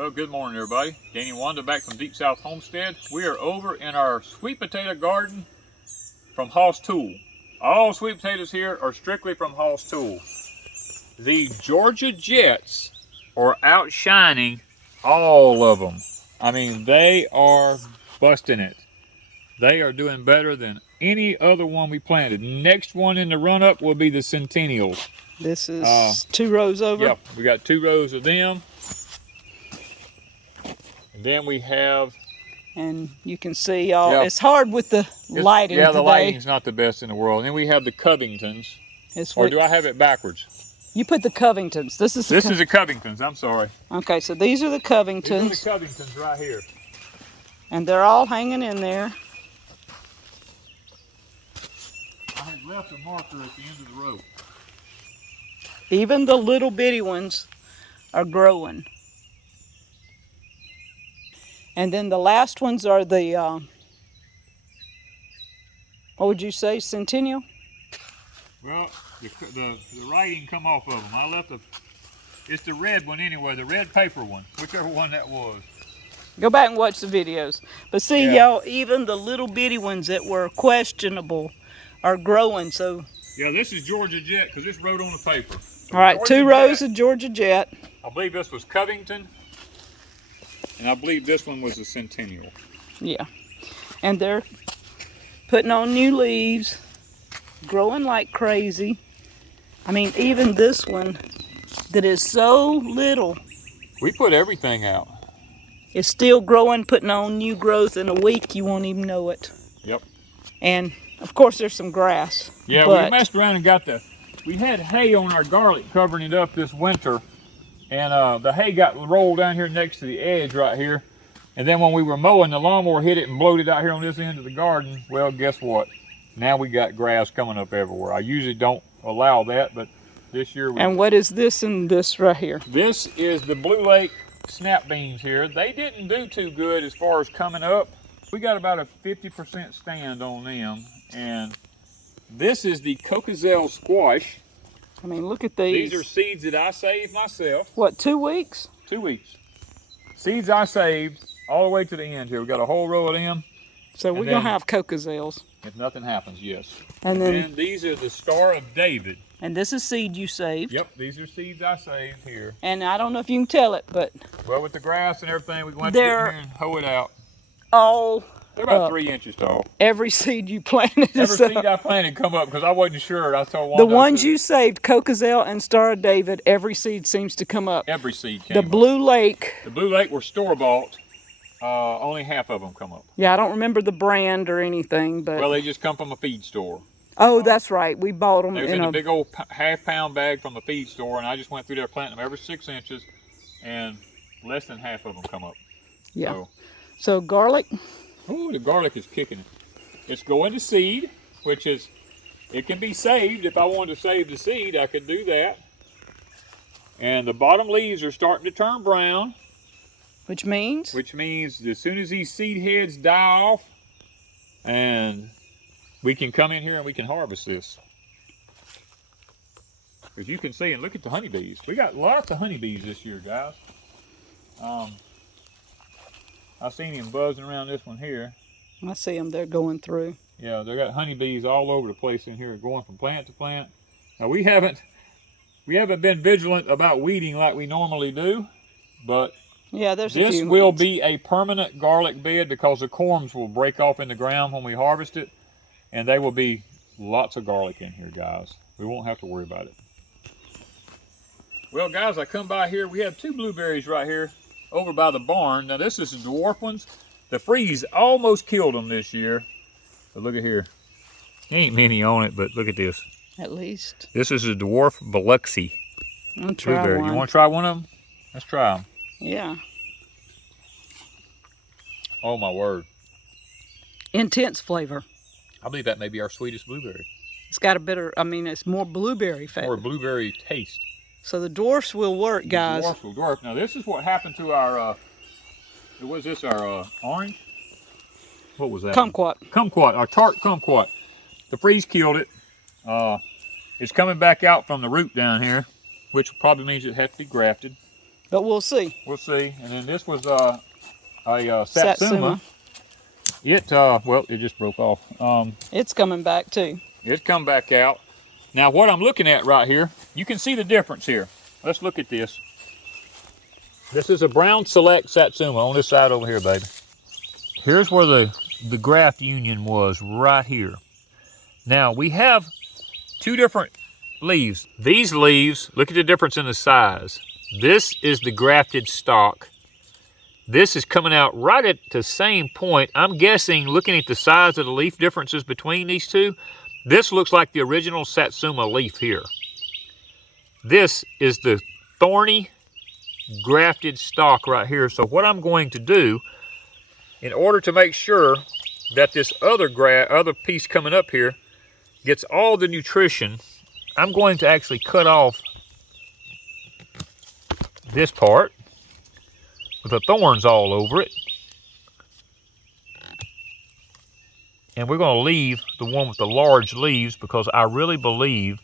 Well, good morning, everybody. Danny and Wanda back from Deepsouth Homestead. We are over in our sweet potato garden from Hoss Tool. All sweet potatoes here are strictly from Hoss Tool. The Georgia Jets are outshining all of them. I mean, they are busting it. They are doing better than any other one we planted. Next one in the run-up will be the Centennials. This is 2 rows over? Yep, we got 2 rows of them. And then we have... And you can see, it's hard with the lighting Yeah, the today. lighting's not the best in the world. And then we have the Covingtons. Or do I have it backwards? You put the Covingtons. This is the Covingtons, I'm sorry. Okay, so these are the Covingtons. These are the Covingtons right here. And they're all hanging in there. I had left a marker at the end of the row. Even the little bitty ones are growing. And then the last ones are the, what would you say, Centennial? Well, the writing come off of them. I left it's the red one anyway, the red paper one, whichever one that was. Go back and watch the videos. But see, y'all, even the little bitty ones that were questionable are growing, so. Yeah, this is Georgia Jet, because this wrote on the paper. So all right, Georgia 2 rows of Georgia Jet. I believe this was Covington. And I believe this one was a Centennial. Yeah. And they're putting on new leaves, growing like crazy. I mean, even this one that is so little. We put everything out. It's still growing, putting on new growth. In a week, you won't even know it. Yep. And, of course, there's some grass. Yeah, we messed around and got we had hay on our garlic covering it up this winter. And the hay got rolled down here next to the edge right here. And then when we were mowing, the lawnmower hit it and blowed it out here on this end of the garden. Well, guess what? Now we got grass coming up everywhere. I usually don't allow that, but this year we... And what is this and this right here? This is the Blue Lake snap beans here. They didn't do too good as far as coming up. We got about a 50% stand on them. And this is the Cocozelle squash. I mean, look at these. These are seeds that I saved myself. What, 2 weeks? 2 weeks. Seeds I saved all the way to the end here. We got a whole row of them. So we're going to have Cocozelles. If nothing happens, yes. And then these are the Star of David. And this is seed you saved. Yep, these are seeds I saved here. And I don't know if you can tell it, but... Well, with the grass and everything, we're going to get in here and hoe it out. All... They're about 3 inches tall. Every seed you planted is Every seed I planted come up because I wasn't sure. I told Wanda. The ones you saved, Cocozelle and Star of David, every seed seems to come up. Every seed came up. The Blue Lake. The Blue Lake were store-bought. Only half of them come up. Yeah, I don't remember the brand or anything, but... Well, they just come from a feed store. Oh, that's right. We bought them They was in a big old half-pound bag from a feed store, and I just went through there planting them every 6 inches, and less than half of them come up. Yeah. So garlic... Ooh, the garlic is kicking it. It's going to seed, which is, it can be saved. If I wanted to save the seed, I could do that. And the bottom leaves are starting to turn brown. Which means? Which means as soon as these seed heads die off, and we can come in here and we can harvest this. As you can see, and look at the honeybees. We got lots of honeybees this year, guys. I seen him buzzing around this one here. I see them. They're going through. Yeah, they got honeybees all over the place in here, going from plant to plant. Now we haven't been vigilant about weeding like we normally do, but yeah, this will be a permanent garlic bed because the corms will break off in the ground when we harvest it, and there will be lots of garlic in here, guys. We won't have to worry about it. Well, guys, I come by here. We have 2 blueberries right here over by the barn. Now this is the dwarf ones. The freeze almost killed them this year. But look at here. Ain't many on it, but look at this. At least. This is a dwarf Biloxi blueberry. You want to try one of them? Let's try them. Yeah. Oh my word. Intense flavor. I believe that may be our sweetest blueberry. It's got a bitter, I mean, it's more blueberry flavor. More blueberry taste. So the dwarfs will work, guys. The dwarfs will dwarf. Now this is what happened to our, was this our orange? What was that? Kumquat. Kumquat, our tart kumquat. The freeze killed it. It's coming back out from the root down here, which probably means it has to be grafted. But we'll see. We'll see. And then this was a Satsuma. Well, it just broke off. It's coming back too. It's come back out. Now what I'm looking at right here, you can see the difference here. Let's look at this. This is a brown select Satsuma on this side over here, baby. Here's where the graft union was, right here. Now we have two different leaves. These leaves, look at the difference in the size. This is the grafted stock. This is coming out right at the same point. I'm guessing, looking at the size of the leaf differences between these two, this looks like the original Satsuma leaf here. This is the thorny grafted stalk right here. So what I'm going to do, in order to make sure that this other piece coming up here gets all the nutrition, I'm going to actually cut off this part with the thorns all over it. And we're going to leave the one with the large leaves because I really believe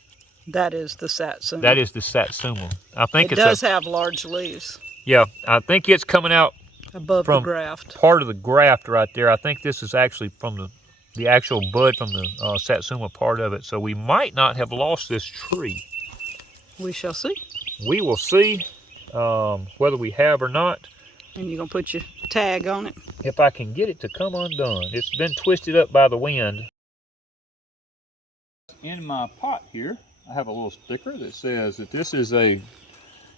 that is the Satsuma. That is the Satsuma. I think it does have large leaves. Yeah, I think it's coming out above the graft. Part of the graft right there. I think this is actually from the actual bud from the Satsuma part of it. So we might not have lost this tree. We shall see. We will see whether we have or not. And you're going to put your tag on it? If I can get it to come undone. It's been twisted up by the wind. In my pot here, I have a little sticker that says that this is a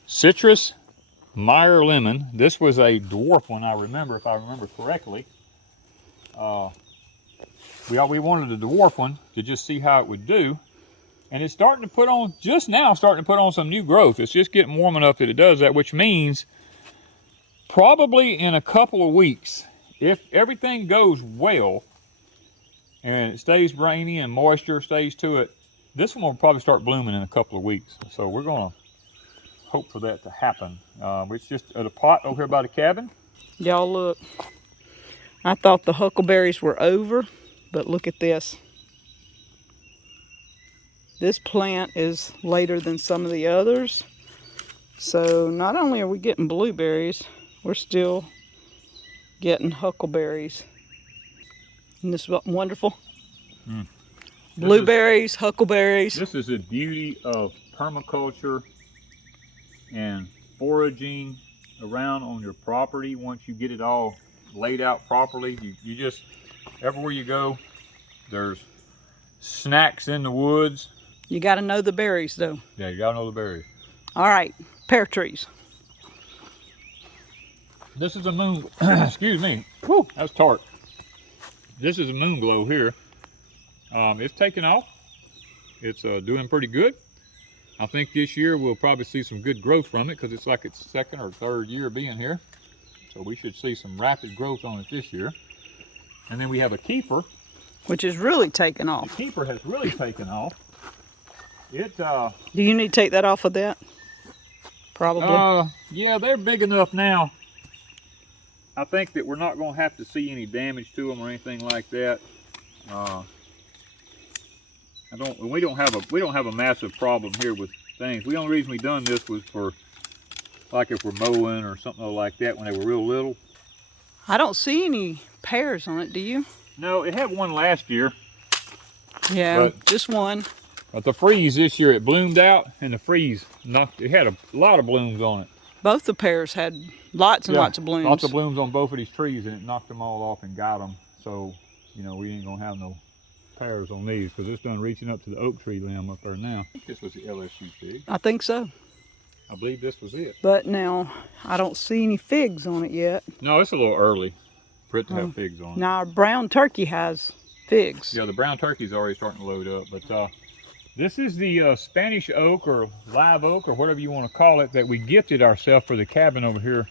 citrus Meyer lemon. This was a dwarf one, I remember, if I remember correctly. We wanted a dwarf one to just see how it would do. And it's starting to put on, just now starting to put on some new growth. It's just getting warm enough that it does that, which means probably in a couple of weeks, if everything goes well and it stays rainy and moisture stays to it, this one will probably start blooming in a couple of weeks. So we're going to hope for that to happen. It's just at a pot over here by the cabin. Y'all look. I thought the huckleberries were over, but look at this. This plant is later than some of the others. So not only are we getting blueberries, we're still getting huckleberries. Isn't this wonderful? Blueberries, huckleberries. This is the beauty of permaculture and foraging around on your property. Once you get it all laid out properly, you just, everywhere you go, there's snacks in the woods. You got to know the berries, though. Yeah, you got to know the berries. All right, pear trees. This is a moon, excuse me, whew, that's tart. This is a moon glow here. It's taking off. It's doing pretty good. I think this year we'll probably see some good growth from it because it's like its second or third year being here. So we should see some rapid growth on it this year. And then we have a keeper. Which is really taking off. The keeper has really taken off. Do you need to take that off of that? Probably. Yeah, they're big enough now. I think that we're not going to have to see any damage to them or anything like that. We don't have a massive problem here with things. The only reason we done this was for, like, if we're mowing or something like that when they were real little. I don't see any pears on it, do you? No, it had one last year. Yeah, just one. But the freeze this year, it bloomed out, and the freeze it had a lot of blooms on it. Both the pears had lots and lots of blooms. Lots of blooms on both of these trees, and it knocked them all off and got them. So, you know, we ain't gonna have no pears on these because it's done reaching up to the oak tree limb up there now. I think this was the LSU fig. I think so. I believe this was it. But now, I don't see any figs on it yet. No, it's a little early for it to have figs on it. Now, our brown turkey has figs. Yeah, the brown turkey's already starting to load up, but this is the Spanish oak or live oak or whatever you want to call it that we gifted ourselves for the cabin over here.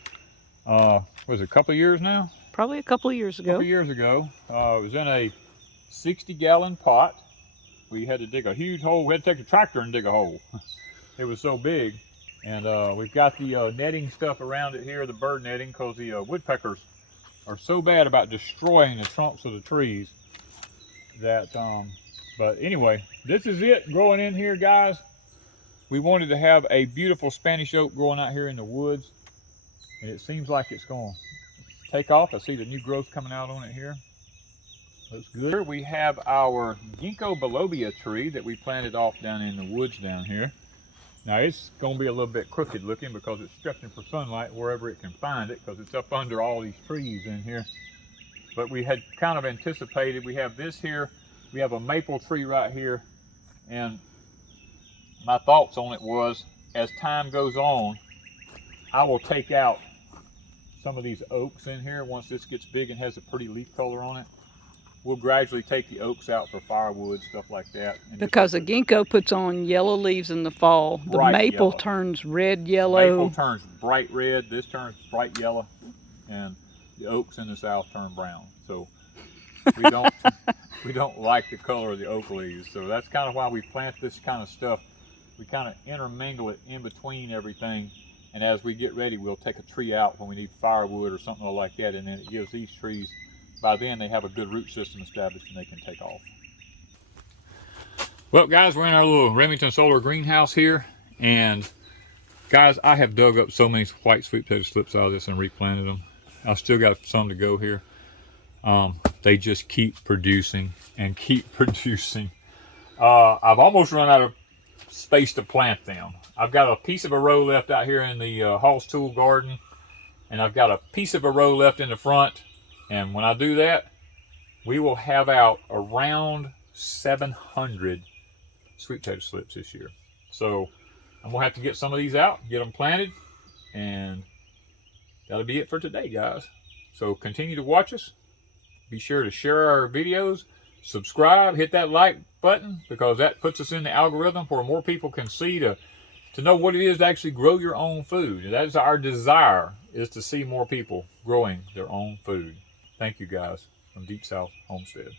Was it a couple of years now? Probably a couple of years ago. A couple of years ago. It was in a 60-gallon pot. We had to dig a huge hole. We had to take a tractor and dig a hole. It was so big. And we've got the netting stuff around it here, the bird netting, because the woodpeckers are so bad about destroying the trunks of the trees that, but anyway, this is it growing in here, guys. We wanted to have a beautiful Spanish oak growing out here in the woods. and it seems like it's going to take off. I see the new growth coming out on it here. Looks good. Here we have our ginkgo biloba tree that we planted off down in the woods down here. Now it's going to be a little bit crooked looking because it's stretching for sunlight wherever it can find it, because it's up under all these trees in here. But we had kind of anticipated, we have this here, we have a maple tree right here, and my thoughts on it was, as time goes on, I will take out some of these oaks in here once this gets big and has a pretty leaf color on it. We'll gradually take the oaks out for firewood, stuff like that. Because the ginkgo puts on yellow leaves in the fall. The maple turns red yellow. Maple turns bright red, this turns bright yellow, and the oaks in the south turn brown. So we don't like the color of the oak leaves. So that's kind of why we plant this kind of stuff. We kind of intermingle it in between everything. And as we get ready, we'll take a tree out when we need firewood or something like that. And then it gives these trees, by then they have a good root system established and they can take off. Well guys, we're in our little Remington solar greenhouse here, and guys, I have dug up so many white sweet potato slips out of this and replanted them. I've still got some to go here. They just keep producing and keep producing. I've almost run out of space to plant them. I've got a piece of a row left out here in the Hall's Tool garden, and I've got a piece of a row left in the front. And when I do that, we will have out around 700 sweet potato slips this year. So I'm gonna have to get some of these out, get them planted, and that'll be it for today, guys. So continue to watch us. Be sure to share our videos, subscribe, hit that like button, because that puts us in the algorithm where more people can see to know what it is to actually grow your own food. And that is our desire, is to see more people growing their own food. Thank you guys from Deep South Homestead.